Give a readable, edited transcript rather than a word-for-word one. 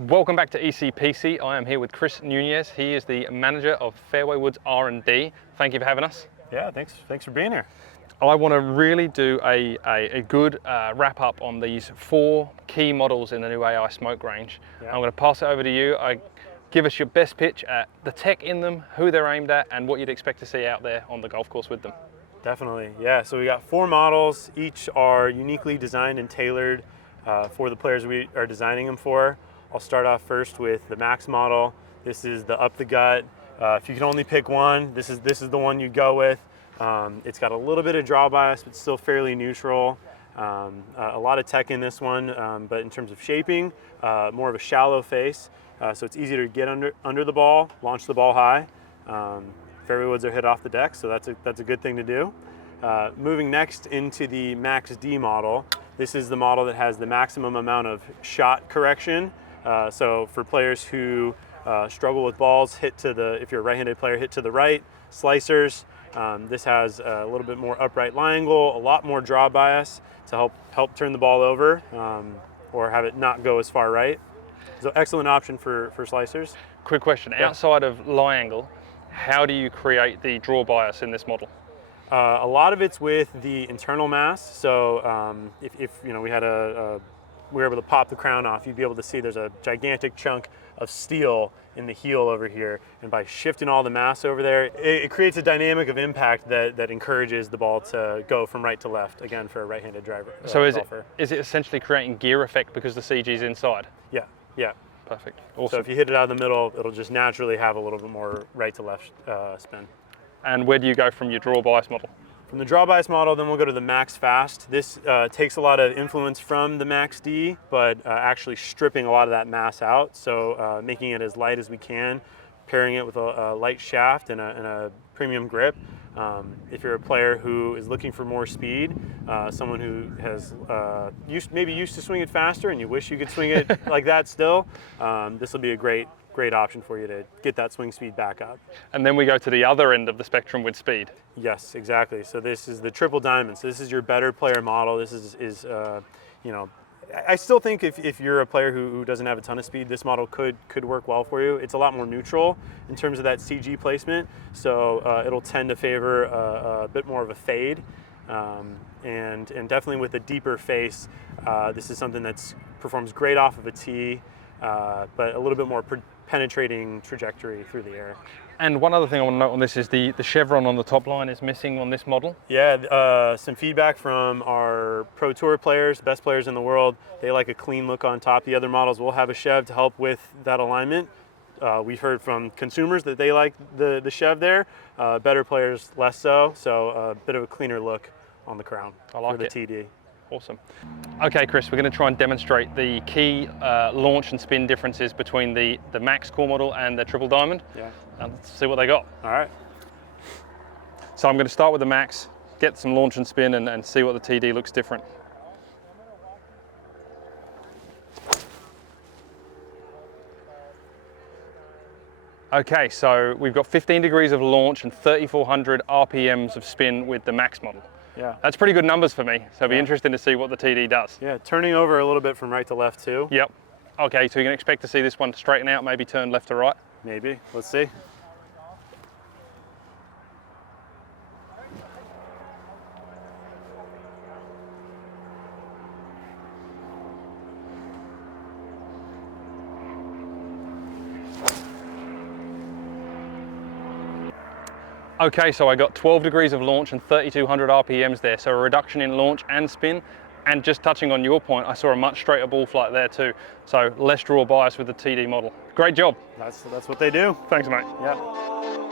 Welcome back to ECPC. I am here with Chris Nunez. He is the manager of Fairway Woods R&D. Thank you for having us. Yeah, thanks for being here. I want to really do a good wrap up on these 4 key models in the new A.i Smoke range. Yeah. I'm going to pass it over to you. Give us your best pitch at the tech in them, who they're aimed at, and what you'd expect to see out there on the golf course with them. Definitely, yeah. So we got 4 models. Each are uniquely designed and tailored for the players we are designing them for. I'll start off first with the Max model. This is the up the gut. If you can only pick one, this is the one you go with. It's got a little bit of draw bias, but still fairly neutral. A lot of tech in this one, but in terms of shaping, more of a shallow face. So it's easier to get under the ball, launch the ball high. Fairway woods are hit off the deck, so that's a good thing to do. Moving next into the Max D model. This is the model that has the maximum amount of shot correction. So for players who struggle with balls, if you're a right-handed player, hit to the right, slicers. This has a little bit more upright lie angle, a lot more draw bias to help turn the ball over or have it not go as far right. So excellent option for slicers. Quick question, yeah. Outside of lie angle, how do you create the draw bias in this model? A lot of it's with the internal mass. So if you know we were able to pop the crown off, you'd be able to see there's a gigantic chunk of steel in the heel over here, and by shifting all the mass over there, it creates a dynamic of impact that encourages the ball to go from right to left, again, for a right-handed driver. So is it essentially creating gear effect because the CG is inside? Yeah. Perfect, awesome. So if you hit it out of the middle, it'll just naturally have a little bit more right to left spin. And where do you go from your draw bias model? From the draw bias model, then we'll go to the Max Fast. This takes a lot of influence from the Max D, but actually stripping a lot of that mass out. So making it as light as we can, pairing it with a light shaft and a premium grip. If you're a player who is looking for more speed, someone who has maybe used to swing it faster and you wish you could swing it like that still, this will be a great option for you to get that swing speed back up. And then we go to the other end of the spectrum with speed. Yes, exactly. So this is the triple diamond. So this is your better player model. This is you know, I still think if you're a player who doesn't have a ton of speed, this model could work well for you. It's a lot more neutral in terms of that CG placement. So it'll tend to favor a bit more of a fade. And definitely with a deeper face, this is something that performs great off of a tee, but a little bit more penetrating trajectory through the air. And one other thing I want to note on this is the chevron on the top line is missing on this model. Yeah, some feedback from our Pro Tour players, best players in the world. They like a clean look on top. The other models will have a chev to help with that alignment. We've heard from consumers that they like the chev there. Better players less so. So a bit of a cleaner look on the crown for the TD. Awesome. Okay, Chris, we're going to try and demonstrate the key launch and spin differences between the Max core model and the Triple Diamond. Yeah. And let's see what they got. All right. So I'm going to start with the Max, get some launch and spin and see what the TD looks different. Okay, so we've got 15 degrees of launch and 3,400 RPMs of spin with the Max model. Yeah. That's pretty good numbers for me, so it'll be interesting to see what the TD does. Yeah, turning over a little bit from right to left too. Yep. Okay, so you can expect to see this one straighten out, maybe turn left to right? Maybe, let's see. Okay, so I got 12 degrees of launch and 3,200 RPMs there, so a reduction in launch and spin. And just touching on your point, I saw a much straighter ball flight there too. So less draw bias with the TD model. Great job. That's what they do. Thanks, mate. Yeah.